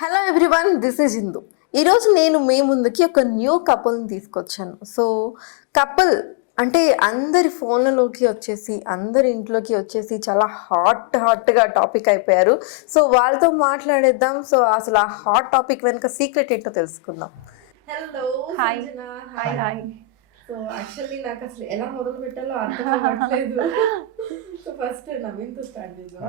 Hello everyone, this is Hindu. ఈరోజు నేను మీ ముందుకి ఒక న్యూ కపుల్ని తీసుకొచ్చాను. సో కపుల్ అంటే అందరి ఫోన్లలోకి వచ్చేసి అందరి ఇంట్లోకి వచ్చేసి చాలా హాట్గా టాపిక్ అయిపోయారు. సో వాళ్ళతో మాట్లాడేద్దాం. సో అసలు ఆ హాట్ టాపిక్ వెనుక సీక్రెట్ ఏంటో తెలుసుకుందాం. Hello hi Sanjana. Hi hi so actually నాకు అసలు ఎలా మొదలు పెట్టాలో అర్థం అవ్వట్లేదు. సో ఫస్ట్ నవీన్తో స్టార్ట్ చేద్దాం.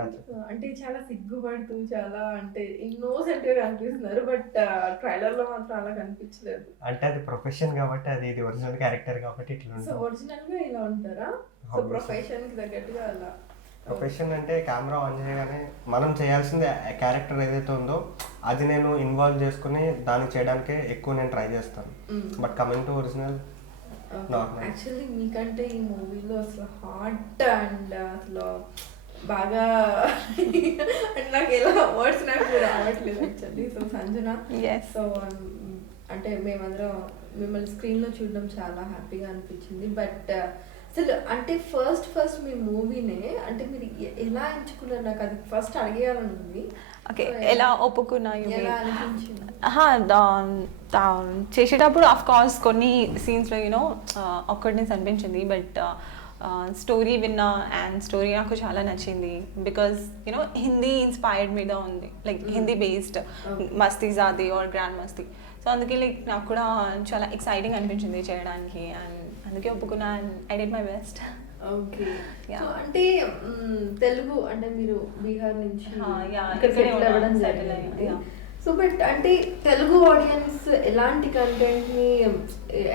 అంటే చాలా సిగ్గుపడుతూ చాలా అంటే ఇన్నోసెంట్ గా కనిపిస్తున్నారు, బట్ ట్రైలర్ లో మాత్రం అలా కనిపించలేదు. అంటే అది ప్రొఫెషన్ కాబట్టి అది ఇది ఒరిజినల్ క్యారెక్టర్ కాబట్టి ఇట్లా సో ఉంటుంది. ఒరిజినల్ గా ఇలా ఉంటారా? సో ప్రొఫెషన్ కి తగ్గట్టుగా అలా. ప్రొఫెషన్ అంటే కెమెరా ఆన్ చేయగానే మనం చేయాల్సింది క్యారెక్టర్ ఏదైతే ఉందో అది నేను ఇన్వాల్వ్ చేసుకుని దాన్ని చేయడానికే ఎక్కువ నేను ట్రై చేస్తాను. But coming to original actually మీకంటే ఈ మూవీలో అసలు హాట్ అండ్ అసలు బాగా అంటే నాకు ఎలా వర్డ్స్ నాకు రావట్లేదు actually. So Sanjana, Yes. So అంటే మేమందరం మిమ్మల్ని స్క్రీన్లో చూడడం చాలా హ్యాపీగా అనిపించింది. బట్ అసలు అంటే ఫస్ట్ మీ మూవీనే అంటే మీరు ఎలా ఎంచుకున్నారు? నాకు అది ఫస్ట్ అడిగేయాలని ఉంది. ఓకే, ఎలా ఒప్పుకున్నా ఎలా అనిపించింది? చేసేటప్పుడు ఆఫ్ కోర్స్ కొన్ని సీన్స్లో యూనో ఒక్కడిని అనిపించింది, బట్ స్టోరీ విన్నా అండ్ స్టోరీ నాకు చాలా నచ్చింది. బికాస్ యూనో హిందీ ఇన్స్పైర్డ్ మీద ఉంది, like Hindi based Masti జాది are grand Masti. So అందుకే లైక్ నాకు కూడా చాలా ఎక్సైటింగ్ అనిపించింది చేయడానికి, అండ్ అందుకే ఒప్పుకున్నా and I did my best. Okay. Yeah. So అంటే తెలుగు అంటే మీరు బీహార్ నుంచి yeah, ఇక్కడ ఇక్కడే settle అవ్వడం settle జరిగింది. అయ్యింది, yeah. సో బట్ అంటే తెలుగు ఆడియన్స్ ఎలాంటి కంటెంట్ ని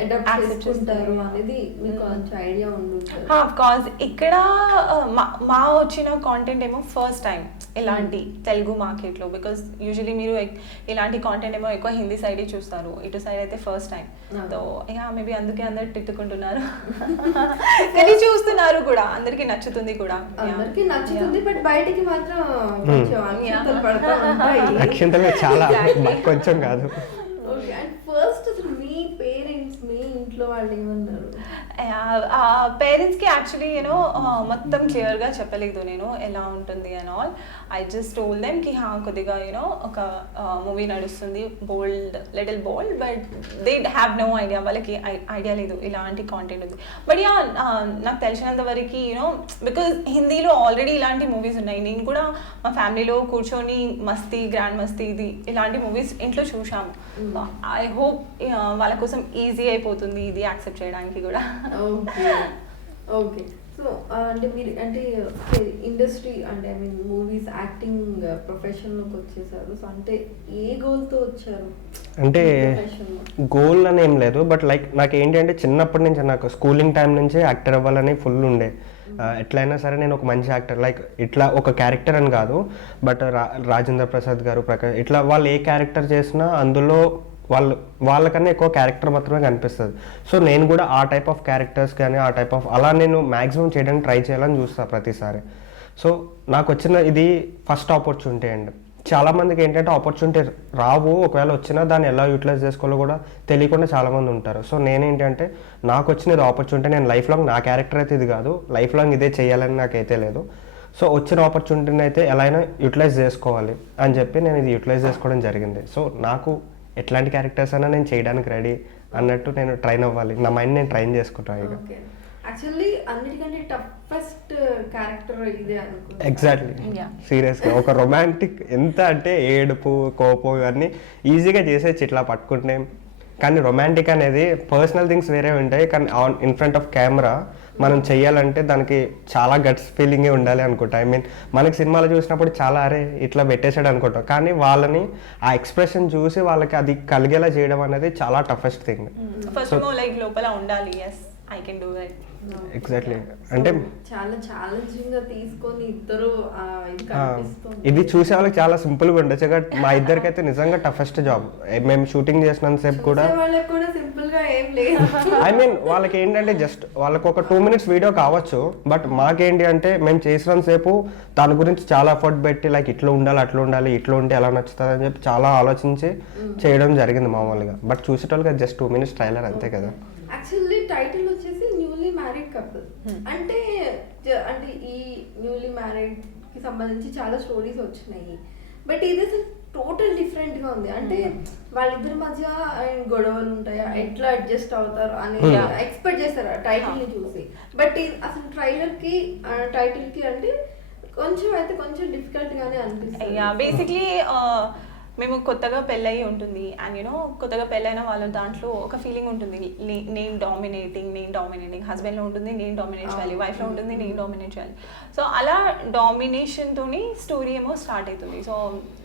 అడాప్ట్ Accept చేసుకుంటారు చేస్తారు. అనేది మీకు కొంచెం ఐడియా ఉంటుంది. ఆఫ్ కోర్స్ ఇక్కడ మా వచ్చిన కాంటెంట్ ఏమో ఫస్ట్ టైం ఇలాంటి తెలుగు మార్కెట్లో, బికాస్ యూజువలీ మీరు ఇలాంటి కాంటెంట్ ఏమో ఎక్కువ హిందీ సైడే చూస్తారు, ఇటు సైడ్ అయితే first time. So yeah maybe అందుకే అందరు తిట్టుకుంటున్నారు కానీ చూస్తున్నారు కూడా, అందరికి నచ్చుతుంది కూడా. అందరికి నచ్చుతుంది, బట్ బయటికి మాత్రం కొంచెం అక్షంతలు పడతా ఉంటాయి. అక్షంతలు చాలా కొంచెం కాదు. ఓకే. అండ్ ఫస్ట్ అసలు మీ పేరెంట్స్ మీ ఇంట్లో వాళ్ళు ఏమన్నారు? పేరెంట్స్కి యాక్చువల్లీ యూనో మొత్తం క్లియర్గా చెప్పలేదు నేను ఎలా ఉంటుంది and all. I just told them కి కొద్దిగా యూనో ఒక మూవీ నడుస్తుంది, bold little bold, but they have no idea, వాళ్ళకి ఐడియా లేదు ఇలాంటి కాంటెంట్ ఉంది. బట్ యా నాకు తెలిసినంత వరకు యూనో బికాజ్ హిందీలో ఆల్రెడీ ఇలాంటి మూవీస్ ఉన్నాయి, నేను కూడా మా ఫ్యామిలీలో కూర్చొని మస్తీ గ్రాండ్ మస్తీ ఇది ఇలాంటి మూవీస్ ఇంట్లో చూసాము. ఐ హోప్ వాళ్ళ కోసం ఈజీ అయిపోతుంది ఇది యాక్సెప్ట్ చేయడానికి కూడా. ఓకే. ఓకే. సో అంటే మీరు అంటే ఇండస్ట్రీ అంటే ఐ మీన్ మూవీస్ యాక్టింగ్ ప్రొఫెషన్లోకి వచ్చేసారు. సో అంటే ఏ గోల్తో వచ్చారు? అంటే గోల్ అని ఏం లేదు, బట్ లైక్ నాకు ఏంటి అంటే చిన్నప్పటి నుంచి నాకు స్కూలింగ్ టైం నుంచి యాక్టర్ అవ్వాలని ఫుల్ ఉండే. ఎట్లయినా సరే నేను ఒక మంచి యాక్టర్, లైక్ ఇట్లా ఒక క్యారెక్టర్ అని కాదు, బట్ రాజేంద్ర ప్రసాద్ గారు, ప్రకాష్ ఇట్లా వాళ్ళు ఏ క్యారెక్టర్ చేసినా అందులో వాళ్ళకన్నా ఎక్కువ క్యారెక్టర్ మాత్రమే కనిపిస్తుంది. సో నేను కూడా ఆ టైప్ ఆఫ్ క్యారెక్టర్స్ కానీ ఆ టైప్ ఆఫ్ అలా నేను మ్యాక్సిమం చేయడానికి ట్రై చేయాలని చూస్తాను ప్రతిసారి. సో నాకు వచ్చిన ఇది ఫస్ట్ ఆపర్చునిటీ అండి. చాలామందికి ఏంటంటే ఆపర్చునిటీ రావు, ఒకవేళ వచ్చినా దాన్ని ఎలా యూటిలైజ్ చేసుకోవాలో కూడా తెలియకుండా చాలామంది ఉంటారు. సో నేనేంటంటే నాకు వచ్చిన ఇది ఆపర్చునిటీ, నేను లైఫ్ లాంగ్ నా క్యారెక్టర్ అయితే ఇది కాదు, లైఫ్ లాంగ్ ఇదే చేయాలని నాకైతే లేదు. సో వచ్చిన ఆపర్చునిటీని అయితే ఎలా అయినా యూటిలైజ్ చేసుకోవాలి అని చెప్పి నేను ఇది యూటిలైజ్ చేసుకోవడం జరిగింది. సో నాకు ఎట్లాంటి క్యారెక్టర్స్ అయినా నేను చేయడానికి రెడీ అన్నట్టు నేను ట్రైన్ అవ్వాలి, నా మైండ్ నేను ట్రైన్ చేసుకుంటాను ఇక. యాక్చువల్లీ అన్నిటికంటే టఫెస్ట్ క్యారెక్టర్ ఇదే అనుకుంటా. ఎగ్జాక్ట్లీ, సీరియస్గా ఒక రొమాంటిక్ ఎంత అంటే ఏడుపు కోపం ఇవన్నీ ఈజీగా చేసేసి ఇట్లా పట్టుకుంటే, కానీ రొమాంటిక్ అనేది పర్సనల్ థింగ్స్ వేరే ఉంటాయి, కానీ on in front of camera మనం చెయ్యాలంటే దానికి చాలా గట్స్ ఫీలింగే ఉండాలి అనుకుంటా. ఐ మీన్ మనకి సినిమాలో చూసినప్పుడు చాలా అరే ఇట్లా పెట్టేసాడు అనుకుంటాం, కానీ వాళ్ళని ఆ ఎక్స్ప్రెషన్ చూసి వాళ్ళకి అది కలిగేలా చేయడం అనేది చాలా టఫెస్ట్ థింగ్. ఫస్ట్ లైక్ లోపల ఉండాలి, yes I can do it. Exactly. అంటే చాలా ఛాలెంజింగ్ గా తీసుకొని ఇద్దరు ఇది కనిపిస్తుంది. ఇది చూసే వాళ్ళకి చాలా సింపుల్గా ఉండొచ్చు, బట్ మా ఇద్దరికైతే నిజంగా టఫెస్ట్ జాబ్. మేము షూటింగ్ చేసినంత సేపు కూడా వాళ్ళకి కూడా సింపుల్ గా ఏం లేదు. ఐ మీన్ వాళ్ళకి ఏంటంటే జస్ట్ వాళ్ళకి ఒక 2 minutes వీడియో కావచ్చు, బట్ మాకేంటి అంటే మేము చేసినంత సేపు దాని గురించి చాలా ఎఫర్ట్ పెట్టి లైక్ ఇట్లా ఉండాలి అట్లా ఉండాలి ఇట్లా ఉంటే ఎలా నచ్చుతుంది అని చెప్పి చాలా ఆలోచించి చేయడం జరిగింది మామూలుగా. బట్ చూసేటోళ్ళకి జస్ట్ 2 minutes ట్రైలర్ అంతే కదా. యాక్చువల్లీ టైటిల్ వచ్చేసి న్యూలీ మ్యారీడ్ కపుల్. అంటే అంటే ఈ న్యూలీ మ్యారీడ్ కి సంబంధించి చాలా స్టోరీస్ వచ్చినాయి, బట్ ఇది టోటల్ డిఫరెంట్ గా ఉంది. అంటే వాళ్ళిద్దరి మధ్య గొడవలు ఉంటాయా, ఎట్లా అడ్జస్ట్ అవుతారు అని ఎక్స్పెక్ట్ చేస్తారు టైటిల్ ని చూసి. బట్ అసలు ట్రైలర్ కి టైటిల్ కి అంటే కొంచెం డిఫికల్ట్ గానే అనిపిస్తుంది. బేసిక్లీ మేము కొత్తగా పెళ్ళయి ఉంటుంది అండ్ యూనో కొత్తగా పెళ్ళైన వాళ్ళ దాంట్లో ఒక ఫీలింగ్ ఉంటుంది, నేను డామినేటింగ్ హస్బెండ్లో ఉంటుంది, నేను డామినేట్ చేయాలి, వైఫ్లో ఉంటుంది, నేను డామినేట్ చేయాలి. సో అలా డామినేషన్తోని స్టోరీ ఏమో స్టార్ట్ అవుతుంది. సో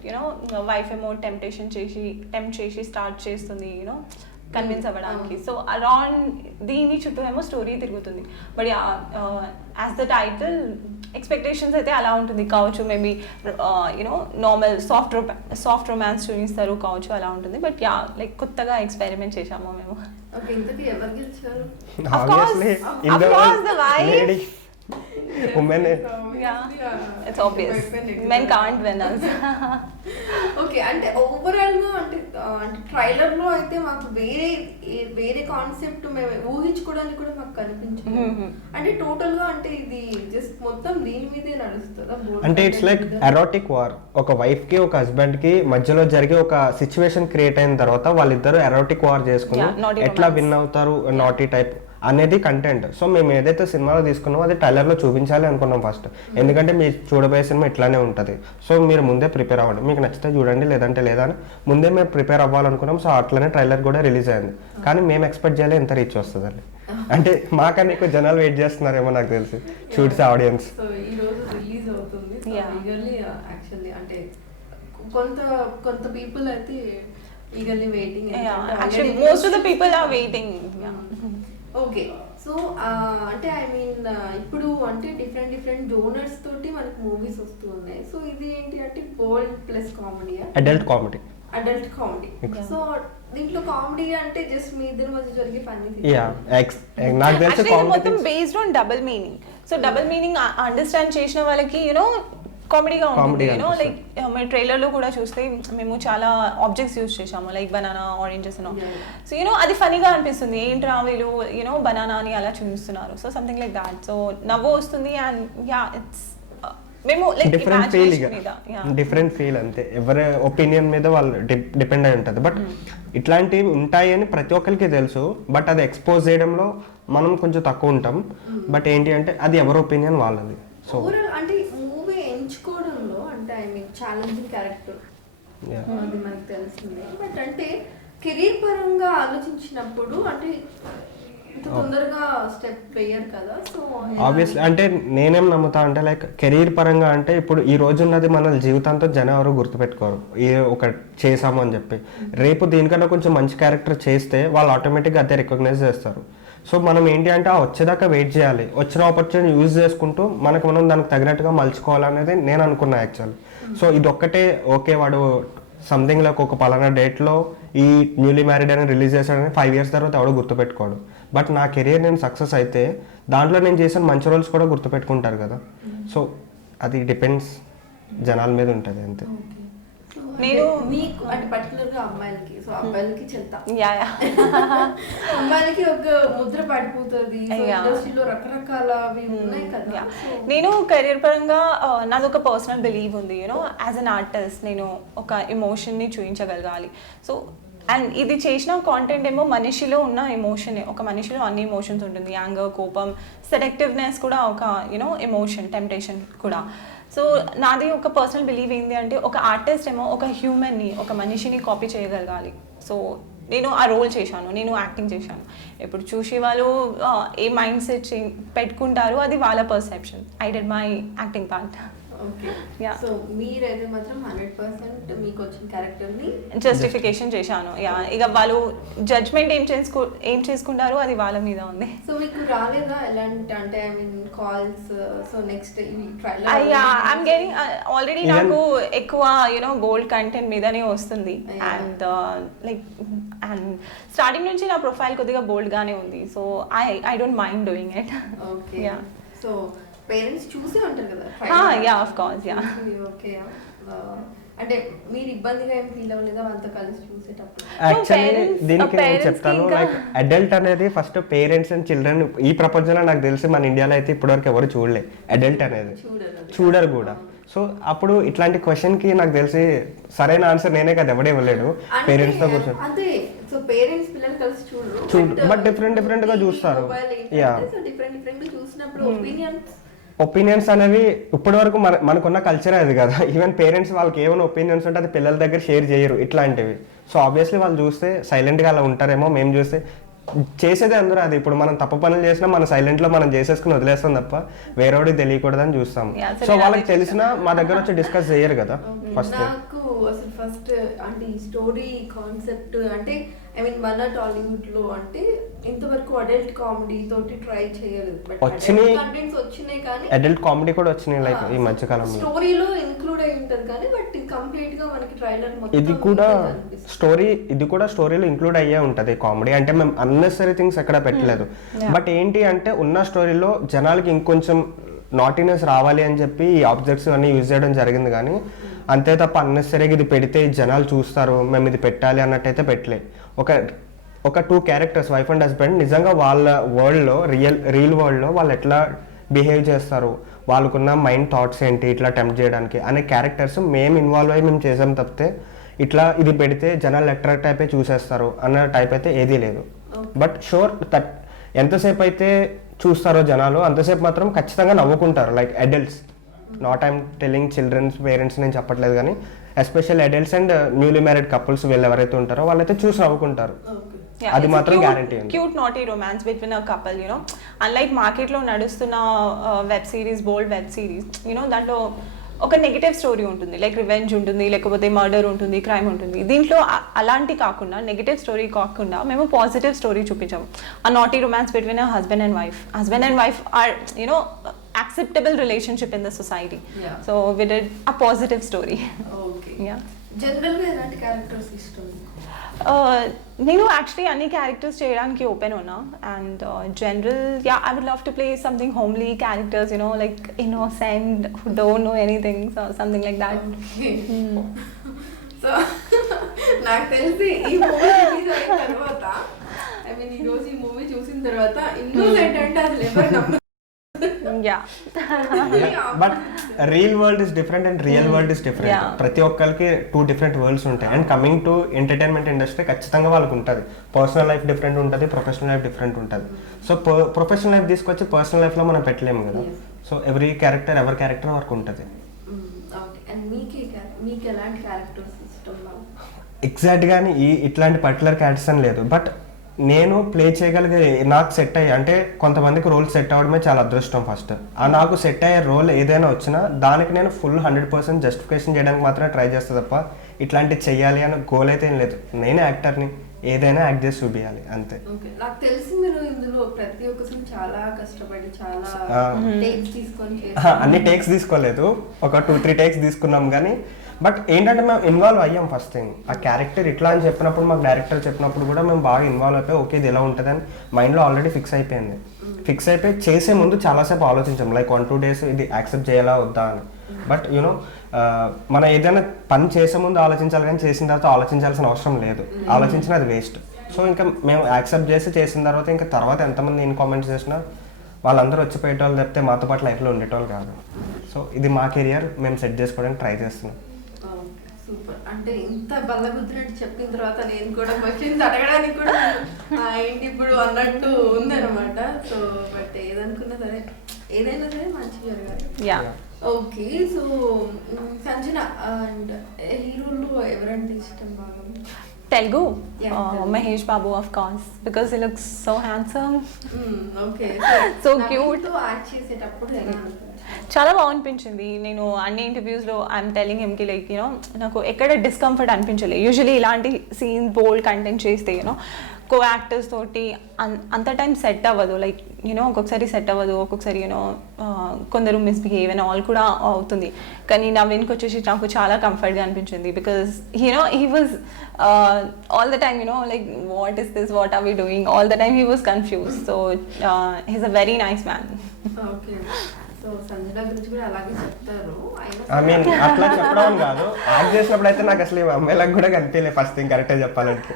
యూనో వైఫ్ ఏమో టెంప్ట్ చేసి స్టార్ట్ చేస్తుంది యూనో కన్విన్స్ అవ్వడానికి. సో అరౌండ్ దీని చుట్టూ ఏమో స్టోరీ తిరుగుతుంది. But as the title expectations అయితే అలా ఉంటుంది కావచ్చు, maybe you know normal soft romance చూపిస్తారు కావచ్చు, అలా ఉంటుంది. బట్ లైక్ కొత్తగా ఎక్స్పెరిమెంట్ చేశాము మేము. ఓకే, ఇంతకీ ఎవరు గెలిచారు? Of course, the wife. Women. It's obvious. Men can't win us. Okay, అంటే ఓవరాల్ గా అంటే ట్రైలర్ లో అయితే మాకు వేరే కాన్సెప్ట్ మేము ఊహించుకోవడానికి కూడా మాకు కనిపించింది. అంటే టోటల్ గా అంటే ఇది జస్ట్ మొత్తం దీని మీదే నడుస్తుందా? అంటే ఇట్స్ లైక్ ఎరోటిక్ వార్. ఒక వైఫ్ కి ఒక హస్బెండ్ కి మధ్యలో జరిగే ఒక సిచ్యువేషన్ క్రియేట్ అయిన తర్వాత వాళ్ళిద్దరు ఎరోటిక్ వార్ చేసుకుని ఎట్లా విన్ అవుతారు, నాటీ టైప్ అనేది కంటెంట్. సో మేము ఏదైతే సినిమాలో తీసుకున్నామో అది ట్రైలర్లో చూపించాలి అనుకున్నాం ఫస్ట్. ఎందుకంటే మీరు చూడబోయే సినిమా ఇట్లానే ఉంటుంది. సో మీరు ముందే ప్రిపేర్ అవ్వండి, మీకు నచ్చితే చూడండి లేదంటే లేదా అని ముందే మేము ప్రిపేర్ అవ్వాలనుకున్నాం. సో అట్లనే ట్రైలర్ కూడా రిలీజ్ అయింది. కానీ మేము ఎక్స్పెక్ట్ చేయాలి ఎంత రీచ్ వస్తుందని. అంటే మాకన్నా ఎక్కువ జనాలు వెయిట్ చేస్తున్నారేమో నాకు తెలిసి చూడ్స్ ఆడియన్స్. సో ఈ రోజు రిలీజ్ అవుతుంది. యాక్చువల్లీ అంటే కొంత పీపుల్ అయితే eagerly waiting. Actually, most of the people are waiting. Okay, so అంటే ఐ మీన్ ఇప్పుడు అంటే డిఫరెంట్ జోనర్స్ తోటి మనకి మూవీస్ వస్తూ ఉన్నాయి. సో ఇది ఏంటి అంటే bold plus comedy, adult comedy. So దీంట్లో కామెడీ అంటే జస్ట్ మీ ఇద్దరి మధ్య జరిగే ఫన్నీ నాకు తెలిసి మొత్తం based on double meaning. So double meaning understand చేసిన వాళ్ళకి యూనో కామెడీగా ఉంటుంది. యూనో లైక్ మేము ట్రైలర్లో కూడా చూస్తే మేము చాలా ఆబ్జెక్ట్స్ యూజ్ చేసాము, like banana, oranges. So you know అది ఫనీగా అనిపిస్తుంది, ఏంట్రా వీళ్ళు యూనో బనానా అని అలా చూపిస్తున్నారు. So something like that. So నవ్వు వస్తుంది అండ్ ఇట్స్ మేము లైక్ డిఫరెంట్ ఫీల్ అంతే. ఎవరి ఒపీనియన్ మీద వాళ్ళు డిపెండ్ అయి ఉంటుంది. బట్ ఇట్లాంటివి ఉంటాయి అని ప్రతి ఒక్కరికి తెలుసు. బట్ అది ఎక్స్పోజ్ చేయడంలో మనం కొంచెం తక్కువ ఉంటాం. బట్ ఏంటి అంటే అది ఎవరి ఒపీనియన్ వాళ్ళది. సో అంటే మూవీ ఎంచుకోవడంలో అంటే ఐ మీన్ ఛాలెంజింగ్ క్యారెక్టర్ అది మనకు తెలిసిందే. బట్ అంటే కెరీర్ పరంగా ఆలోచించినప్పుడు అంటే తొందరగా స్టెప్ వేయరు కదా. సో ఆబ్వియస్లీ అంటే నేనేం నమ్ముతా అంటే లైక్ కెరీర్ పరంగా అంటే ఇప్పుడు ఈ రోజు ఉన్నది మన జీవితంతో జనం ఎవరు గుర్తుపెట్టుకోరు ఏ ఒక చేసాము అని చెప్పి. రేపు దీనికన్నా కొంచెం మంచి క్యారెక్టర్ చేస్తే వాళ్ళు ఆటోమేటిక్గా అదే రికగ్నైజ్ చేస్తారు. సో మనం ఏంటి అంటే వచ్చేదాకా వెయిట్ చేయాలి, వచ్చిన ఆపర్చునిటీ యూజ్ చేసుకుంటూ మనం దానికి తగినట్టుగా మలుచుకోవాలనేది నేను అనుకున్నా యాక్చువల్. సో ఇది ఒక్కటే ఓకే వాడు సంథింగ్ లైక్ ఒక పలానా డేట్లో ఈ న్యూలీ మ్యారీడ్ అని రిలీజ్ చేశాడని 5 years తర్వాత ఎవడో గుర్తుపెట్టుకోడు. బట్ నా కెరీర్ నేను సక్సెస్ అయితే దాంట్లో నేను చేసిన మంచి రోల్స్ కూడా గుర్తుపెట్టుకుంటారు కదా. సో అది డిపెండ్స్ జనాల మీద ఉంటుంది అంతే. నేను మీకు అంటే పర్టికులర్ గా అమ్మాయిలకి, సో అబ్బాయిలకి చెల్తా అమ్మాయిలకి ఒక ముద్ర పడిపోతుంది. ఇండస్ట్రీలో రకరకాలవి ఉన్నాయి కదా. నేను కెరీర్ పరంగా నాది ఒక పర్సనల్ బిలీవ్ ఉంది. యూనో యాజ్ అన్ ఆర్టిస్ట్ నేను ఒక ఎమోషన్ని చూపించగలగాలి. సో అండ్ ఇది చేసిన కాంటెంట్ ఏమో మనిషిలో ఉన్న ఎమోషనే. ఒక మనిషిలో అన్ని ఎమోషన్స్ ఉంటుంది, యాంగర్, కోపం, సెలెక్టివ్నెస్ కూడా ఒక యూనో ఎమోషన్, టెంప్టేషన్ కూడా. సో నాది ఒక పర్సనల్ బిలీవ్ ఏంటి అంటే ఒక ఆర్టిస్ట్ ఏమో ఒక హ్యూమన్ని, ఒక మనిషిని కాపీ చేయగలగాలి. సో నేను ఆ రోల్ చేశాను, నేను యాక్టింగ్ చేశాను. ఇప్పుడు చూసి వాళ్ళు ఏ మైండ్ సెట్ పెట్టుకుంటారు అది వాళ్ళ perception. I did my acting part. So మీరైతే మాత్రం 100% మీకు వచ్చిన క్యారెక్టర్ని జస్టిఫికేషన్ చేశాను. ఇక వాళ్ళు జడ్జ్మెంట్ ఏం చేసుకుంటారో అది వాళ్ళ మీద ఉంది. సో మీకు రాలేదా ఎలాంటి అంటే I mean calls? So next I'm getting already నాకు ఎక్కువ యూనో బోల్డ్ కంటెంట్ మీదనే వస్తుంది. అండ్ లైక్ అండ్ స్టార్టింగ్ నుంచి నా ప్రొఫైల్ కొద్దిగా బోల్డ్ గానే ఉంది. So I don't mind doing it. Okay, so parents చూసే ఉంటారు కదా. Of course. ఓకే, అంటే మీరు ఇబ్బందిగా ఏం ఫీల్ అవ్వలేదా వాళ్ళతో కలిసి చూసేటప్పుడు? యాక్చువల్లీ దీనికి నేను చెప్తాను లైక్ అడల్ట్ అనేది ఫస్ట్ పేరెంట్స్ అండ్ చిల్డ్రన్ ఈ ప్రపంచంలో నాకు తెలిసి మన ఇండియాలో అయితే ఇప్పటివరకు ఎవరు చూడలే అడల్ట్ అనేది, చూడరు కూడా. సో అప్పుడు ఇట్లాంటి క్వశ్చన్కి నాకు తెలిసి సరైన ఆన్సర్ నేనే కదా ఎవడే ఇవ్వలేడు పేరెంట్స్తో కూర్చొని అదే సో పేరెంట్స్ పిల్లలు కలిసి బట్ డిఫరెంట్ గా చూస్తారు. డిఫరెంట్ చూసినప్పుడు ఒపీనియన్స్ అనేవి ఇప్పటి వరకు మనకున్న కల్చర్ అది కదా. ఈవెన్ పేరెంట్స్ వాళ్ళకి ఏమైనా ఒపీనియన్స్ ఉంటే అది పిల్లల దగ్గర షేర్ చేయరు ఇట్లాంటివి. సో ఆబ్వియస్లీ వాళ్ళు చూస్తే సైలెంట్గా అలా ఉంటారేమో, మేము చూస్తే చేసేదే అందరూ అది. ఇప్పుడు మనం తప్పు పనులు చేసినా మన సైలెంట్లో మనం చేసేసుకుని వదిలేస్తాం తప్ప వేరేవాడికి తెలియకూడదని చూస్తాం. సో వాళ్ళకి తెలిసినా మా దగ్గర వచ్చి డిస్కస్ చేయరు కదా. ఫస్ట్ నాకు అసలు ఫస్ట్ అంటే ఈ స్టోరీ కాన్సెప్ట్ అంటే ఐ మీన్ మన టాలీవుడ్ లో అంటే ఇంతవరకు అడల్ట్ కామెడీ తోటి ట్రై చేయలేదు. బట్ వచ్చినాయి కంటెంట్స్ వచ్చినాయి కానీ అడల్ట్ కామెడీ కూడా వచ్చినాయి లైక్ ఈ మధ్య కాలంలో. స్టోరీలో ఇంక్లూడ్ అయి ఉంటది కానీ బట్ కంప్లీట్ గా మనకి ట్రైలర్ మొత్తం ఇది కూడా స్టోరీలో ఇంక్లూడ్ అయ్యే ఉంటుంది కామెడీ. అంటే మేము అన్నెసరీ థింగ్స్ ఎక్కడ పెట్టలేదు. బట్ ఏంటి అంటే ఉన్న స్టోరీలో జనాలకి ఇంకొంచెం నాటినెస్ రావాలి అని చెప్పి ఈ ఆబ్జెక్ట్స్ అన్ని యూజ్ చేయడం జరిగింది. కానీ అంతే తప్ప అన్నెసరీగా ఇది పెడితే జనాలు చూస్తారు మేము ఇది పెట్టాలి అన్నట్టయితే పెట్టలే. ఒక 2 క్యారెక్టర్స్ వైఫ్ అండ్ హస్బెండ్ నిజంగా వాళ్ళ వరల్డ్లో రియల్ వరల్డ్లో వాళ్ళు ఎట్లా బిహేవ్ చేస్తారు, వాళ్ళకున్న మైండ్ థాట్స్ ఏంటి ఇట్లా టెంప్ట్ చేయడానికి అనే క్యారెక్టర్స్ మేము ఇన్వాల్వ్ అయ్యి మేము చేసాం తప్పితే ఇట్లా ఇది పెడితే జనాలు అట్రాక్ట్ అయిపోయి చూసేస్తారు అన్న టైప్ అయితే ఏదీ లేదు. బట్ షూర్ ఎంతసేపు అయితే చూస్తారో జనాలు అంతసేపు మాత్రం ఖచ్చితంగా నవ్వుకుంటారు. Like adults, not I'm telling children's parents నేను చెప్పట్లేదు, కానీ especial adults and newly married couples వీళ్ళు ఎవరైతే ఉంటారో వాళ్ళైతే చూసి నవ్వుకుంటారు. అది మాత్రం guarantee. Cute naughty romance between a couple, you know unlike మార్కెట్లో నడుస్తున్న web series, bold web series, you know దాంట్లో ఒక నెగిటివ్ స్టోరీ ఉంటుంది, లైక్ రివెంజ్ ఉంటుంది, లేకపోతే మర్డర్ ఉంటుంది, క్రైమ్ ఉంటుంది. దీంట్లో అలాంటి కాకుండా నెగిటివ్ స్టోరీ కాకుండా మేము పాజిటివ్ స్టోరీ చూపించాము. ఆ naughty romance between a husband and wife or you know acceptable relationship in the society. So we did a positive story. Okay. Yeah. జనరల్గా ఎలాంటి క్యారెక్టర్స్ ఇష్టం? నేను యాక్చువల్లీ అన్ని క్యారెక్టర్స్ చేయడానికి ఓపెన్ ఉన్నా. And general I would love to play something homely characters, you know like innocent who don't know anything, so something like that. So నాకు తెలిసి ఈ మూవీ రిలీజ్ అయిన తర్వాత ఐ మీన్ ఈ రోజు ఈ మూవీ చూసిన తర్వాత ఇన్నోసెంట్ అంటే అసలు ఎవరు నమ్మరు. But real world is different and real world is different. ప్రతి ఒక్కరికి 2 డిఫరెంట్ వరల్డ్స్ ఉంటాయి. And coming to entertainment industry ఖచ్చితంగా వాళ్ళకి ఉంటుంది. పర్సనల్ లైఫ్ డిఫరెంట్ ఉంటుంది, ప్రొఫెషనల్ లైఫ్ డిఫరెంట్ ఉంటుంది. సో ప్రొఫెషనల్ లైఫ్ తీసుకొచ్చి పర్సనల్ లైఫ్లో మనం పెట్టలేము కదా. సో ఎవరి క్యారెక్టర్ వరకు ఉంటుంది. ఎగ్జాక్ట్గా ఇట్లాంటి పర్టికులర్ క్యారెక్టర్స్ అని లేదు. బట్ నేను ప్లే చేయగలిగే నాకు సెట్ అయ్యి అంటే కొంతమందికి రోల్ సెట్ అవ్వడమే చాలా అదృష్టం ఫస్ట్. ఆ నాకు సెట్ అయ్యే రోల్ ఏదైనా వచ్చినా దానికి నేను ఫుల్ 100% జస్టిఫికేషన్ చేయడానికి మాత్రమే ట్రై చేస్తా తప్ప ఇట్లాంటివి చెయ్యాలి అన్న గోల్ అయితే ఏం లేదు. నేనే యాక్టర్ని, ఏదైనా యాక్ట్ చేసి చూపించాలి అంతే. నాకు తెలిసి మీరు ఇందులో ప్రతి ఒక్కసారి చాలా కష్టపడి చాలా టేక్స్ తీసుకొని అన్ని టేక్స్ తీసుకోలేదు, ఒక 2-3 టేక్స్ తీసుకున్నాం. కానీ బట్ ఏంటంటే మేము ఇన్వాల్వ్ అయ్యాం. ఫస్ట్ థింగ్ ఆ క్యారెక్టర్ ఇట్లా అని చెప్పినప్పుడు మాకు డైరెక్టర్ చెప్పినప్పుడు కూడా మేము బాగా ఇన్వాల్వ్ అయిపోయి ఓకే ఇది ఎలా ఉంటుంది అని మైండ్లో ఆల్రెడీ ఫిక్స్ అయిపోయింది. ఫిక్స్ అయిపోయి చేసే ముందు చాలాసేపు ఆలోచించాం, లైక్ 1-2 days ఇది యాక్సెప్ట్ చేయాలా వద్దా అని. బట్ యూనో మనం ఏదైనా పని చేసే ముందు ఆలోచించాలి కానీ చేసిన తర్వాత ఆలోచించాల్సిన అవసరం లేదు. ఆలోచించిన అది వేస్ట్. సో ఇంకా మేము యాక్సెప్ట్ చేసిన తర్వాత ఎంతమంది ఇన్ కామెంట్స్ చేసినా వాళ్ళందరూ వచ్చిపోయేటోళ్ళు తప్పితే మాతో పాటు లైఫ్లో ఉండేటోళ్ళు కాదు. సో ఇది మా కెరియర్ మేము సెట్ చేసుకోవడానికి ట్రై చేస్తున్నాం. సూపర్. అంటే ఇంత బల్లగుద్దినట్టు చెప్పిన తర్వాత నేను కూడా క్వశ్చన్స్ అడగడానికి కూడా ఏంటి ఇప్పుడు అన్నట్టు ఉందన్నమాట. సో బట్ ఏదనుకున్నా సరే ఏదైనా సరే మంచి జరగాలి. ఓకే. సో సంజన అండ్ హీరోల్లో ఎవరంటే ఇష్టం బాగా? Telugu? Mahesh Babu, of course, because he looks so handsome. Okay. So cute. Act చేసేటప్పుడు ఎలా అనిపించింది? చాలా బాగా అనిపించింది. నేను అన్ని ఇంటర్వ్యూస్లో ఐఎమ్ టెలింగ్ హిమ్కి లైక్ యూనో నాకు ఎక్కడ డిస్కంఫర్ట్ అనిపించలేదు. యూజువలీ ఇలాంటి సీన్స్ బోల్డ్ కంటెంట్ చేస్తే యూనో కో యాక్టర్స్ తోటి అంత టైం సెట్ అవ్వదు. లైక్ యూనో ఒక్కొక్కసారి సెట్ అవ్వదు, ఒక్కొక్కసారి యూనో కొందరు మిస్బిహేవ్ అండ్ ఆల్ కూడా అవుతుంది. కానీ నవీన్కి వచ్చేసి నాకు చాలా కంఫర్ట్గా అనిపించింది. Because you know he was all the time you know like what is this, what are we doing, all the time he was confuse. So he's a very nice man. Okay. So Sanjana గురించి కూడా అలాగే చెప్తారు. ఐ మీన్ అట్లా చెప్పడం కాదు, act చేసినప్పుడు అయితే నాకు అసలు అమ్మాయిలకు కూడా కనిపించలేదు ఫస్ట్ థింగ్ కరెక్ట్గా చెప్పాలంటే.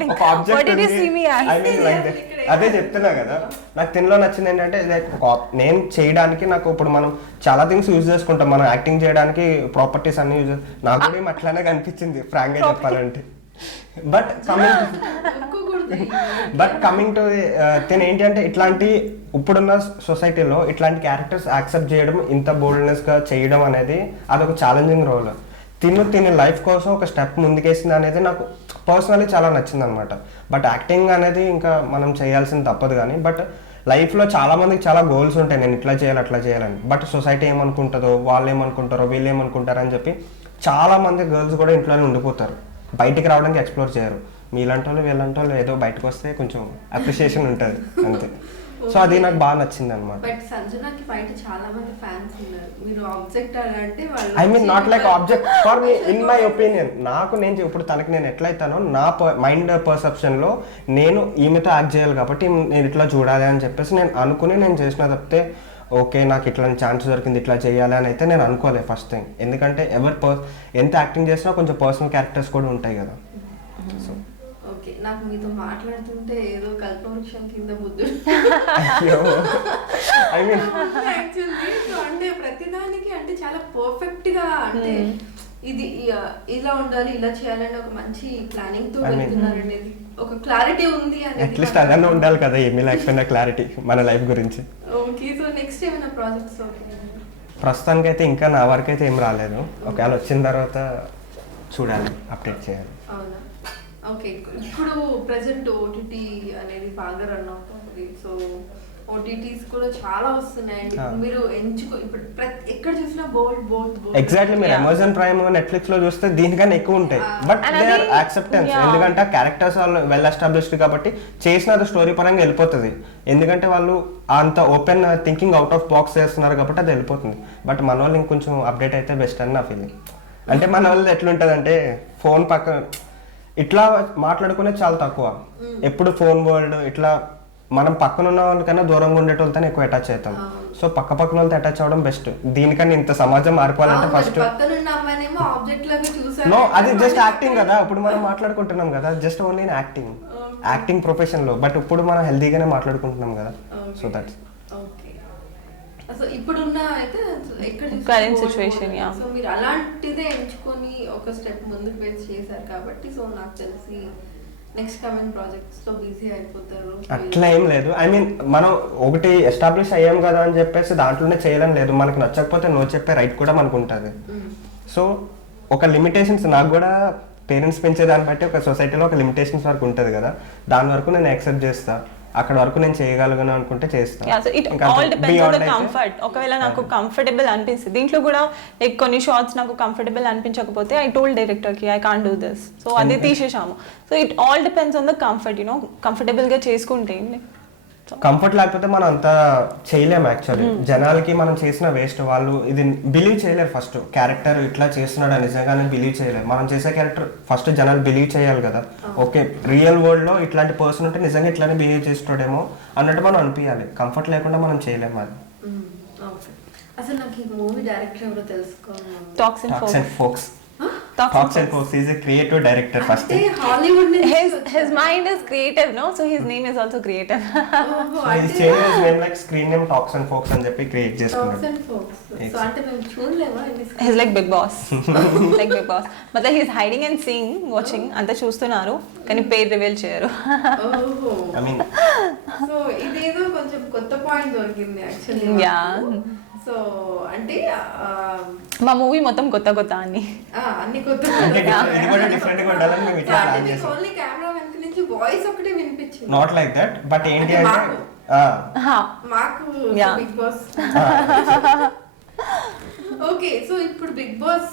Like, ఒక object what did you see me as? I mean like అదే చెప్తున్నా కదా, నాకు తినలో నచ్చింది ఏంటంటే లైక్ నేను చేయడానికి నాకు ఇప్పుడు మనం చాలా థింగ్స్ యూజ్ చేసుకుంటాం, మనం యాక్టింగ్ చేయడానికి ప్రాపర్టీస్ అన్ని యూజ్, నాకు కూడా ఏం అట్లానే కనిపించింది ఫ్రాంక్ గా చెప్పాలంటే. బట్ కమింగ్ టు తిని ఏంటి అంటే ఇట్లాంటి ఇప్పుడున్న సొసైటీలో ఇట్లాంటి క్యారెక్టర్స్ యాక్సెప్ట్ చేయడం, ఇంత బోల్డ్నెస్గా చేయడం అనేది అదొక ఛాలెంజింగ్ రోల్. తిని లైఫ్ కోసం ఒక స్టెప్ ముందుకేసింది అనేది నాకు పర్సనలీ చాలా నచ్చింది అనమాట. బట్ యాక్టింగ్ అనేది ఇంకా మనం చేయాల్సింది తప్పదు కానీ, బట్ లైఫ్లో చాలా మందికి చాలా గోల్స్ ఉంటాయి, నేను ఇట్లా చేయాలి అట్లా చేయాలని. బట్ సొసైటీ ఏమనుకుంటుందో, వాళ్ళు ఏమనుకుంటారో, వీళ్ళు ఏమనుకుంటారో అని చెప్పి చాలా మంది గర్ల్స్ కూడా ఇంట్లోనే ఉండిపోతారు, బయటికి రావడానికి ఎక్స్ప్లోర్ చేయరు. మీలాంటి వాళ్ళు వీళ్ళంటి వాళ్ళు ఏదో బయటకు వస్తే కొంచెం అప్రిషియేషన్ ఉంటుంది అంతే. సో అది నాకు బాగా నచ్చింది అనమాట. బట్ సంజనాకి బయట చాలా మంది ఫ్యాన్స్ ఉన్నారు, మీరు ఆబ్జెక్ట్ అంటే వాళ్ళు I mean not like object for me, in my opinion. నాకు నేను ఇప్పుడు తనకి నేను ఎట్లయితానో నా మైండ్ పర్సెప్షన్లో నేను ఈమెతో యాక్ట్ చేయాలి కాబట్టి నేను ఇట్లా చూడాలి అని చెప్పేసి నేను అనుకుని నేను చేసిన తప్పితే ఓకే నాకు ఇట్లాంటి ఛాన్స్ దొరికింది ఇట్లా చేయాలి అని అయితే నేను అనుకోలేదు ఫస్ట్ థింగ్. ఎందుకంటే ఎంత యాక్టింగ్ చేసినా కొంచెం పర్సనల్ క్యారెక్టర్స్ కూడా ఉంటాయి కదా. సో ఓకే, నాకు మీతో మాట్లాడుతుంటే ఏదో కల్పవృక్షం కింద బుద్ధుడు ఐ మీన్ యాక్చువల్లీ. అంటే ప్రతిదానికి అంటే చాలా పర్ఫెక్ట్ గా అంటే ఇది ఇలా ఉండాలి ఇలా చేయాలని ఒక మంచి ప్లానింగ్ తో వెళ్తున్నారు అనేది, ఒక క్లారిటీ ఉంది అనేది. అట్లీస్ట్ అదన్నా ఉండాలి కదా, ఏమీ లేకపోయినా క్లారిటీ మన లైఫ్ గురించి. ఓకే, సో నెక్స్ట్ ఏమైనా ప్రాజెక్ట్స్? ప్రస్తుతానికైతే ఇంకా నా వరకు అయితే ఏం రాలేదు, ఒకవేళ వచ్చిన తర్వాత చూడాలి, అప్డేట్ చేయాలి. అవునా, ఓకే. ఇప్పుడు ప్రెసెంట్ ఓటీటీ అనేది బాగా రన్ అవుతుంది, సో ఓటీటీస్ కూడా చాలా వస్తున్నాయండి. మీరు ఇప్పుడు ఎక్కడ చూసినా బోల్డ్ ఎగ్జాక్ట్లీ, మీరు అమెజాన్ ప్రైమ్ నెట్ఫ్లిక్స్ లో చూస్తే దీనికన్నా ఎక్కువ ఉంటాయి. బట్ దే ఆర్ యాక్సెప్టెన్స్, ఎందుకంటే క్యారెక్టర్స్ వాళ్ళు వెల్ ఎస్టాబ్లిష్డ్ కాబట్టి చేసిన అది స్టోరీ పరంగా వెళ్ళిపోతుంది. ఎందుకంటే వాళ్ళు అంత open thinking out of box చేస్తున్నారు కాబట్టి అది వెళ్ళిపోతుంది. బట్ మన వాళ్ళు ఇంకొంచెం అప్డేట్ అయితే బెస్ట్ అని నా ఫీలింగ్. అంటే మన వాళ్ళు ఎట్లుంటుంది అంటే ఫోన్ పక్కన ఇట్లా మాట్లాడుకునేది చాలా తక్కువ, ఎప్పుడు ఫోన్ వరల్డ్ ఇట్లా మనం పక్కన ఉన్న వాళ్ళకన్నా దూరంగా ఉండేటోళ్ళతో ఎక్కువ అటాచ్ అవుతాం. సో పక్క వాళ్ళతో అటాచ్ అవ్వడం బెస్ట్. దీనికన్నా ఇంత సమాజం మారిపోవాలంటే ఫస్ట్ నో, అది జస్ట్ యాక్టింగ్ కదా, ఇప్పుడు మనం మాట్లాడుకుంటున్నాం కదా, జస్ట్ ఓన్లీ యాక్టింగ్ ప్రొఫెషన్ లో. బట్ ఇప్పుడు మనం హెల్తీగానే మాట్లాడుకుంటున్నాం కదా, సో దట్స్ సో ఇప్పుడున్న అయితే ఎక్కడ కరెంట్ సిచువేషన్. సో మీరు అలాంటిదే ఎంచుకొని ఒక స్టెప్ ముందుకు వెళ్ళి చేశారు కాబట్టి, సో నాకు తెలిసి నెక్స్ట్ కమింగ్ ప్రాజెక్ట్స్ లో బిజీ అయిపోతారు. అట్లా ఏం లేదు, ఐ మీన్ మనం ఒకటి ఎస్టాబ్లిష్ అయ్యాం కదా అని చెప్పేసి దాంట్లోనే చేయడం లేదు. మనకు నచ్చకపోతే నో చెప్పే రైట్ కూడా మనకు ఉంటుంది. సో ఒక లిమిటేషన్స్, నాకు కూడా పేరెంట్స్ పెంచే దాన్ని బట్టి ఒక సొసైటీలో ఒక లిమిటేషన్స్ వరకు ఉంటుంది కదా, దాని వరకు నేను యాక్సెప్ట్ చేస్తా. అక్కడ వరకు నేను చేయగలను అనుకుంటే చేస్తాను. It all depends on the comfort. ఒకవేళ నాకు కంఫర్టబుల్ అనిపిస్తుంది దీంట్లో కూడా, లైక్ కొన్ని షార్ట్స్ నాకు కంఫర్టబుల్ అనిపించకపోతే ఐ టోల్డ్ డైరెక్టర్ కి I can't do this, so అది తీసేసాము. So it all depends on the comfort, comfortable గా చేసుకుంటే. కంఫర్ట్ లేకపోతే మనం అంతా చేయలేము యాక్చువల్లీ. జనాలకి మనం చేసిన వేస్ట్, వాళ్ళు ఇది బిలీవ్ చేయలేరు. ఫస్ట్ క్యారెక్టర్ ఇట్లా చేస్తున్నాడు అని నిజంగానే బిలీవ్ చేయలేరు. మనం చేసే క్యారెక్టర్ ఫస్ట్ జనాలు బిలీవ్ చేయాలి కదా, ఓకే రియల్ వరల్డ్ లో ఇట్లాంటి పర్సన్ ఉంటే నిజంగా ఇట్లానే బిహేవ్ చేస్తాడేమో అన్నట్టు మనం అనిపించాలి. కంఫర్ట్ లేకుండా మనం చేయలేము అది. అసలు నాకు ఈ మూవీ డైరెక్టర్ ఎవరో తెలుసుకోవాలి. Talks and folks. Talks and Folks, he's a creative director first. Hollywood his mind is creative, no? So his name is also creative. So he's changed his name, like screen name Talks and Folks అని చెప్పి create చేసుకున్నాడు. Talks and Folks. So అంటే మేము చూడలేమా? He's like Big Boss. Like Big Boss. But he's hiding and seeing, watching. అంతా చూస్తున్నారు కానీ పేరు reveal చేయరు. I mean, సో ఇదేదో కొంచెం కొత్త పాయింట్ దొరికింది యాక్చువల్లీ. సో అంటే మా మూవీ మొత్తం కొత్త అన్ని కొత్త. ఇది కూడా డిఫరెంట్ గా ఉండాలని మేము ఇట్లా ప్లాన్ చేసాం. ఓన్లీ కెమెరా వెనక నుంచి వాయిస్ ఒకటే వినిపించింది. నాట్ లైక్ దట్, బట్ ఏంటి అంటే మాకు బిగ్ బాస్. ఓకే, సో ఇప్పుడు బిగ్ బాస్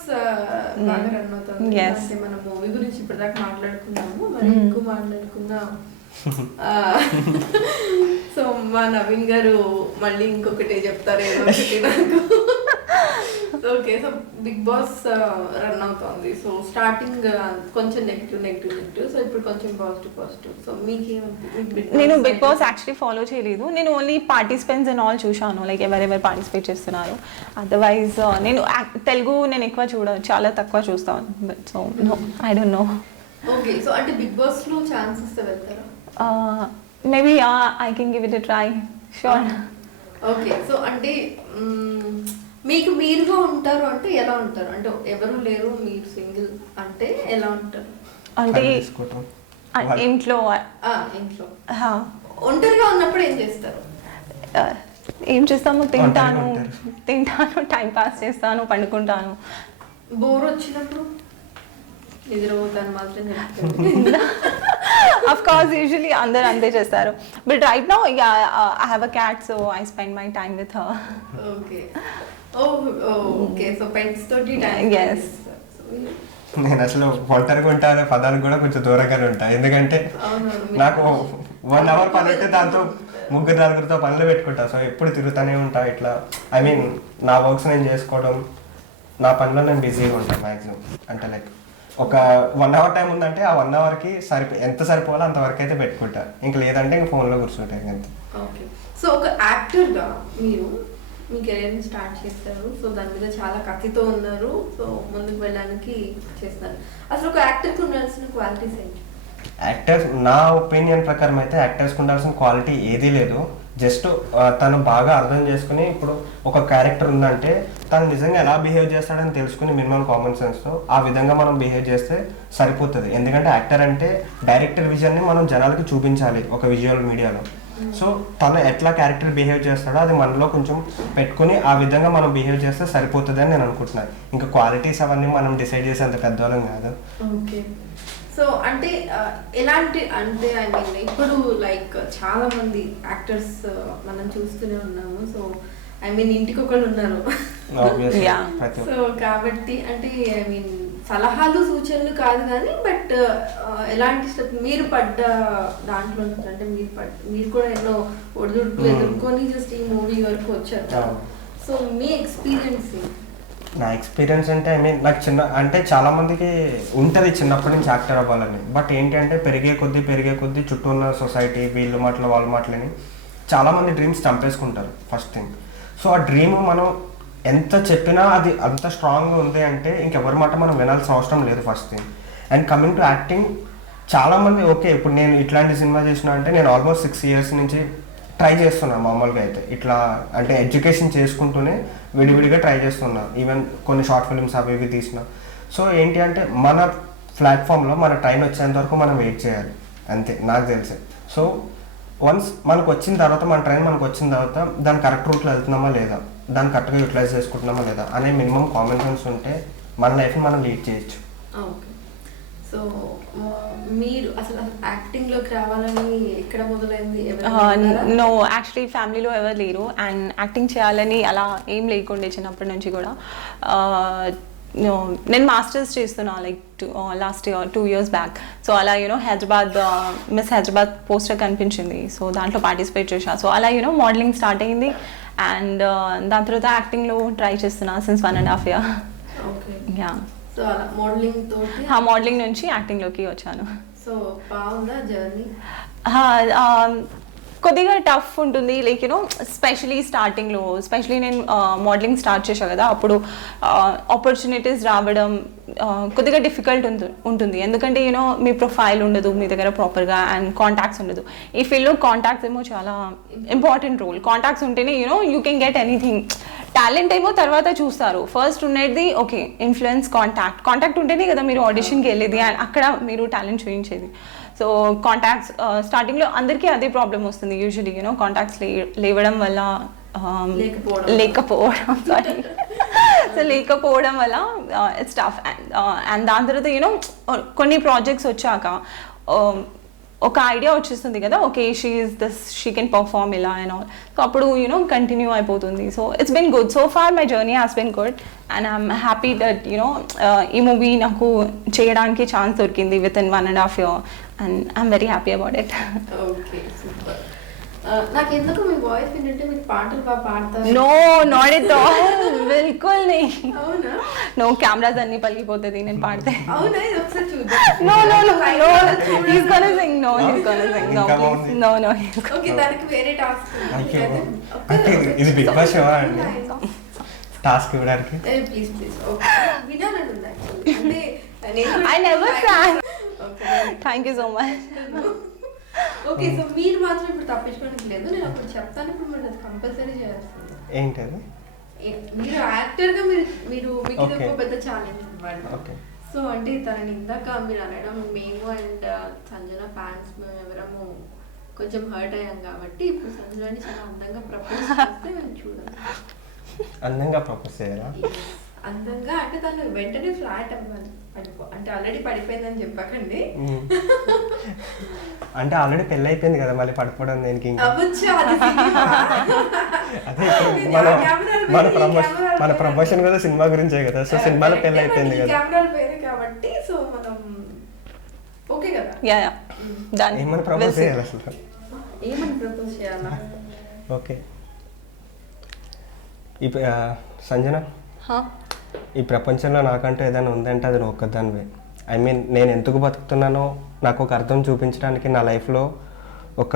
బాగా రన్ అవుతుంది. అంటే మన మూవీ గురించి ఇప్పటిదాకా మాట్లాడుకున్నాము, మరి ఎక్కువ మాట్లాడుకుందాం. సో మా నవీన్ గారు మళ్ళీ ఇంకొకటి చెప్తారు ఏదో ఒకటి నాకు. Okay, so Bigg Boss run అవుతుంది. సో స్టార్టింగ్ కొంచెం నెగిటివ్, సో ఇప్పుడు కొంచెం పాజిటివ్. సో మీకేమంటే? నేను బిగ్ బాస్ యాక్చువల్లీ ఫాలో చేయలేదు. నేను ఓన్లీ పార్టిసిపెంట్స్ అండ్ ఆల్ చూశాను, లైక్ ఎవరెవరు పార్టిసిపేట్ చేస్తున్నారు. అదర్వైజ్ నేను తెలుగు నేను ఎక్కువ చాలా తక్కువ చూస్తాను. So no, I don't know. Okay, so అంటే బిగ్ బాస్ లో ఛాన్స్ ఇస్తే వెళ్తారా? Maybe I can give it a try, sure. Okay, so అంటే మీకు మీరుగా ఉంటారు అంటే ఎలా ఉంటారు? అంటే ఎవరు లేరు, మీరు సింగిల్ అంటే ఎలా ఉంటారు? అంటే తీసుకోవటం ఇంట్లో ఇంట్లో ఒంటరిగా ఉన్నప్పుడు ఏం చేస్తారు? ఏం చేస్తాము, తింటాను ఉంటారు. తింటాను, టైం పాస్ చేస్తాను, పండుకుంటాను. బోర్ వచ్చినప్పుడు నిద్రపోతాను మాత్రం చెప్తాను. అఫ్ కోర్స్ యూజువలీ అందరు అంతే చేస్తారు. But right now I have a cat, so I spend my time with her. Okay, okay, so pets తోటి టైం. Yes. నేను అసలు ఒంటరిగా ఉంటాను పదానికి కూడా కొంచెం దూరంగానే ఉంటాను. ఎందుకంటే నాకు 1 hour పని ఉంటే దాంతో 3-4 పనులు పెట్టుకుంటా. సో ఎప్పుడు తిరుగుతూనే ఉంటా ఇట్లా. ఐ మీన్ నా వర్క్స్ నేను చేసుకోవడం, నా పనిలో నేను బిజీగా ఉంటాను మ్యాక్సిమం. అంటే లైక్ ఒక 1 hour టైం ఉందంటే ఆ 1 hourకి ఎంత సరిపోవాలో అంతవరకు అయితే పెట్టుకుంటా. ఇంక లేదంటే ఇంక ఫోన్లో కూర్చుంటాను అంతే. ఓకే, సో ఒక యాక్టర్గా మీరు మీ కెరీర్ని స్టార్ట్ చేస్తారు. సో దాని మీద చాలా కసితో ఉన్నారు. సో ముందుకు వెళ్ళడానికి చేస్తారు. అసలు ఒక యాక్టర్కి ఉండాల్సిన క్వాలిటీస్ ఏంటి? యాక్టర్స్, నా ఒపీనియన్ ప్రకారం అయితే యాక్టర్స్కి ఉండాల్సిన క్వాలిటీ ఏదీ లేదు. జస్ట్ తను బాగా అర్థం చేసుకుని, ఇప్పుడు ఒక క్యారెక్టర్ ఉందంటే తను నిజంగా ఎలా బిహేవ్ చేస్తాడని తెలుసుకుని మినిమం కామన్ సెన్స్తో ఆ విధంగా మనం బిహేవ్ చేస్తే సరిపోతుంది. ఎందుకంటే యాక్టర్ అంటే డైరెక్టర్ విజన్ని మనం జనాలకి చూపించాలి ఒక విజువల్ మీడియాలో. సో తను ఎట్లా క్యారెక్టర్ బిహేవ్ చేస్తాడో అది మనలో కొంచెం పెట్టుకుని ఆ విధంగా మనం బిహేవ్ చేస్తే సరిపోతుంది అని నేను అనుకుంటున్నాను. ఇంకా క్వాలిటీస్ అవన్నీ మనం డిసైడ్ చేసే అంత పెద్దవాళ్ళం కాదు. ఓకే, సో అంటే ఎలాంటి అంటే ఐ మీన్ ఇప్పుడు లైక్ చాలా మంది యాక్టర్స్ మనం చూస్తూనే ఉన్నాము. సో ఐ మీన్ ఇంటికి ఒకళ్ళు ఉన్నారు. Yeah. సో కాబట్టి అంటే ఐ మీన్ సలహాలు సూచనలు కాదు కానీ బట్ ఎలాంటి స్టెప్ మీరు పడ్డ దాంట్లో నుంచి అంటే మీరు కూడా ఎన్నో ఒడిదుడుకులు ఎదుర్కొని జస్ట్ ఈ మూవీ వరకు వచ్చారు కదా. సో మీ ఎక్స్పీరియన్స్ నా ఎక్స్పీరియన్స్ అంటే ఐ మీన్ నాకు అంటే చాలా మందికి ఉంటుంది చిన్నప్పటి నుంచి యాక్టర్ అవ్వాలని. బట్ ఏంటంటే పెరిగే కొద్దీ చుట్టూ ఉన్న సొసైటీ వీళ్ళు మాటలు వాళ్ళ మాటలని చాలామంది డ్రీమ్స్ చంపేసుకుంటారు ఫస్ట్ థింగ్. సో ఆ డ్రీమ్ మనం ఎంత చెప్పినా అది అంత స్ట్రాంగ్గా ఉంది అంటే ఇంకెవరి మాట మనం వినాల్సిన అవసరం లేదు first thing. And coming to acting, చాలామంది ఓకే ఇప్పుడు నేను ఇట్లాంటి సినిమా చేసిన అంటే నేను ఆల్మోస్ట్ 6 years నుంచి ట్రై చేస్తున్నా. మామూలుగా అయితే ఇట్లా అంటే ఎడ్యుకేషన్ చేసుకుంటూనే విడివిడిగా ట్రై చేస్తున్నా. ఈవెన్ కొన్ని షార్ట్ ఫిల్మ్స్ అవి ఇవి తీసిన. సో ఏంటి అంటే మన ప్లాట్ఫామ్లో మన టైం వచ్చేంత వరకు మనం వెయిట్ చేయాలి అంతే నాకు తెలిసి. సో వన్స్ మనకు వచ్చిన తర్వాత మన ట్రైన్ మనకు వచ్చిన తర్వాత దాని కరెక్ట్ రూట్లో వెళ్తున్నామా లేదా, దాన్ని కరెక్ట్గా యూటిలైజ్ చేసుకుంటున్నామా లేదా అనే మినిమం కామన్ సెన్స్ ఉంటే మన లైఫ్ని మనం లీడ్ చేయొచ్చు. ఓకే, సో మీరు అసలు యాక్టింగ్లోకి రావాలని ఎక్కడ మొదలైంది? నో, యాక్చువల్లీ ఫ్యామిలీలో ఎవరు లేరు అండ్ యాక్టింగ్ చేయాలని అలా ఏం లేకుండే చిన్నప్పటి నుంచి కూడా. నేను మాస్టర్స్ చేస్తున్నా like last year 2 years back. So అలా హైదరాబాద్ మిస్ హైదరాబాద్ పోస్టర్ కనిపించింది. సో దాంట్లో పార్టిసిపేట్ చేసా. సో అలా మోడలింగ్ స్టార్ట్ అయింది అండ్ దాని తర్వాత యాక్టింగ్లో ట్రై చేస్తున్నా since 1.5 years. Okay, yeah. So అలా మోడలింగ్ తోటి మోడలింగ్ నుంచి యాక్టింగ్లోకి వచ్చాను. సో బాగుందా జర్నీ? కొద్దిగా టఫ్ ఉంటుంది లైక్ స్పెషలీ స్టార్టింగ్లో. స్పెషలీ నేను మోడలింగ్ స్టార్ట్ చేశాను కదా, అప్పుడు ఆపర్చునిటీస్ రావడం కొద్దిగా డిఫికల్ట్ ఉంటుంది. ఎందుకంటే మీ ప్రొఫైల్ ఉండదు మీ దగ్గర ప్రాపర్గా అండ్ కాంటాక్ట్స్ ఉండదు. ఈ ఫీల్డ్లో కాంటాక్ట్స్ ఏమో చాలా ఇంపార్టెంట్ రోల్. కాంటాక్ట్స్ ఉంటేనే you can get anything. Talent ఏమో తర్వాత చూస్తారు. ఫస్ట్ ఉండేది ఓకే ఇన్ఫ్లుయెన్స్, కాంటాక్ట్ ఉంటేనే కదా మీరు ఆడిషన్కి వెళ్ళేది అండ్ అక్కడ మీరు టాలెంట్ చూపించేది. సో కాంటాక్ట్స్ స్టార్టింగ్లో అందరికీ అదే ప్రాబ్లం వస్తుంది యూజువలీ కాంటాక్ట్స్ లేవడం వల్ల లేకపోవడం సారీ సో లేకపోవడం వల్ల ఇట్స్ టఫ్. అండ్ దాని తర్వాత కొన్ని ప్రాజెక్ట్స్ వచ్చాక ఒక ఐడియా వచ్చేస్తుంది కదా, ఓకే షీ కెన్ పర్ఫార్మ్ ఇలా అండ్ ఆల్. సో అప్పుడు కంటిన్యూ అయిపోతుంది. So it's been good so far. My journey has been good and I'm happy that ఈ మూవీ నాకు చేయడానికి ఛాన్స్ దొరికింది with in 1.5 years and I'm very happy about it. Okay, super. నాకు ఎందుకు మీ voice వింటుంటే మీరు పాటలు బాగా పాడతారు. నో, నాట్ ఎట్ ఆల్, బిల్కుల్ నీ. అవునా? నో, కెమెరాస్ అన్ని పలిగిపోతుంది నేను పాడితే. అవునా? ఇది ఒకసారి చూద్దాం. No, he's gonna sing. No, he's gonna sing. No, please. No. Okay, దానికి వేరే టాస్క్ ఉంది. అంటే ఇది బిగ్ బాస్ షో అండి, టాస్క్ ఇవ్వడానికి. ప్లీజ్ ఓకే, వినాలని ఉంది యాక్చువల్లీ. అంటే I never sang. Okay, thank you so much. Okay, so మీరు మాత్రం ఇప్పుడు తప్పించుకోవడానికి లేదు, నేను ఒకటి చెప్తాను, ఇప్పుడు మీరు అది కంపల్సరీ చేయాల్సింది. ఏంటి అది? మీరు యాక్టర్గా మీరు మీకు ఇది Okay. ఒక పెద్ద ఛాలెంజ్ అనమాట. ఓకే. సో అంటే తనని ఇందాక మీరు అనడం మేము అండ్ సంజన ఫ్యాన్స్ మేము ఎవరము కొంచెం హర్ట్ అయ్యాం కాబట్టి ఇప్పుడు సంజనాని చాలా అందంగా ప్రపోజ్ చేస్తే మేము చూడాలి. అందంగా ప్రపోజ్ చేయాలా? అందంగా అంటే తను వెంటనే ఫ్లాట్ అవ్వాలి, అంటే ఆల్రెడీ పడిపోయిందని చెప్పకండి. అంటే ఆల్రెడీ పెళ్ళి అయిపోయింది కదా, మళ్ళీ పడిపోవడం దేనికి? ఇంకా అవ్వచ్చు, అది సినిమా. అదే మన ప్రమోషన్ కూడా సినిమా గురించే కదా, సో సినిమాలో పెళ్ళి అయిపోయింది కదా. కెమెరాలు పోయింది కాబట్టి సో మనం ఓకే కదా. Yeah done. ఏమని ప్రపోజ్ చేయాలి అసలు? ఏమని ప్రపోజ్ చేయాలా? ఓకే. సంజన, ఈ ప్రపంచంలో నాకంటూ ఏదైనా ఉందంటే అది నువ్వు ఒక్కదానివే. ఐ మీన్ నేను ఎందుకు బతుకుతున్నానో నాకు ఒక అర్థం చూపించడానికి నా లైఫ్లో ఒక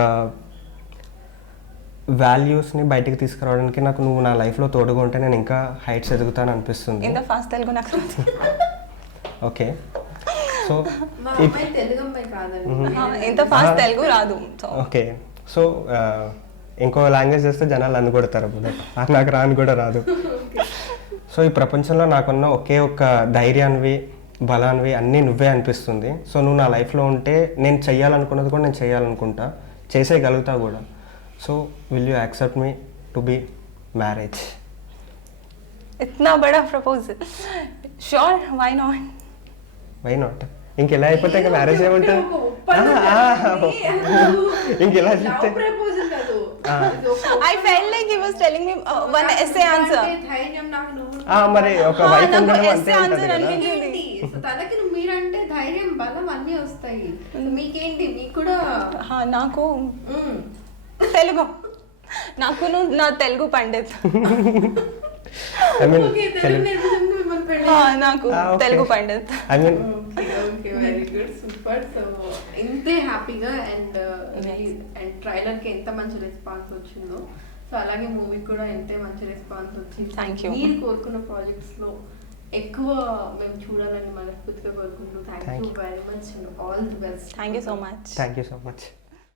వాల్యూస్ని బయటికి తీసుకురావడానికి నాకు నువ్వు నా లైఫ్లో తోడుగా ఉంటే నేను ఇంకా హైట్స్ ఎదుగుతాను అనిపిస్తుంది. ఇంత ఫాస్ట్ తెలుగు నాకు రాదు. ఓకే, సో మా అమ్మాయి తెలుగు అమ్మాయి కాదండి. ఇంత ఫాస్ట్ తెలుగు రాదు. ఓకే, సో ఇంకో లాంగ్వేజ్ చేస్తే జనాలు అన్ను కొడతారు, అది నాకు రాని కూడా రాదు. సో ఈ ప్రపంచంలో నాకున్న ఒకే ఒక్క ధైర్యాన్వి బలాన్వి అన్నీ నువ్వే అనిపిస్తుంది. సో నువ్వు నా లైఫ్లో ఉంటే నేను చెయ్యాలనుకున్నది కూడా నేను చేయాలనుకుంటా, చేసేయగలుగుతా కూడా. So will you accept me to be marriage? ఇట్నా బడా proposal. Sure, why not? Why not? ఇంకెలా అయిపోతే ఇంకా మ్యారేజ్ ఏముంటుంది? ఇంకెలా చెప్తే I felt like he was telling me one essay answer. మరి ఒక వైఫ్ నాకు ఉండడం essay అంతే answer ఉంటుంది కదా. అనిపించింది. తనకి మీరంటే ధైర్యం బలం అన్నీ వస్తాయి. మీకేంటి, మీకు కూడా నాకు తెలుగు, నాకు నా తెలుగు పండిత్. ఐ మీన్ నాకు Telugu Pandit. I mean very good, super. So ఇంతే హ్యాపీగా అండ్ ట్రైలర్ కి ఎంత మంచి రెస్పాన్స్ వచ్చిందో, సో అలాగే మూవీకి కూడా ఎంతే మంచి రెస్పాన్స్ వచ్చింది. Thank you. మీరు కోరుకున్న ప్రాజెక్ట్స్ లో ఎక్కువ మేము చూడాలని మనస్ఫూర్తిగా కోరుకుంటూ thank you very much and all the best. Thank you so much. Thank you so much.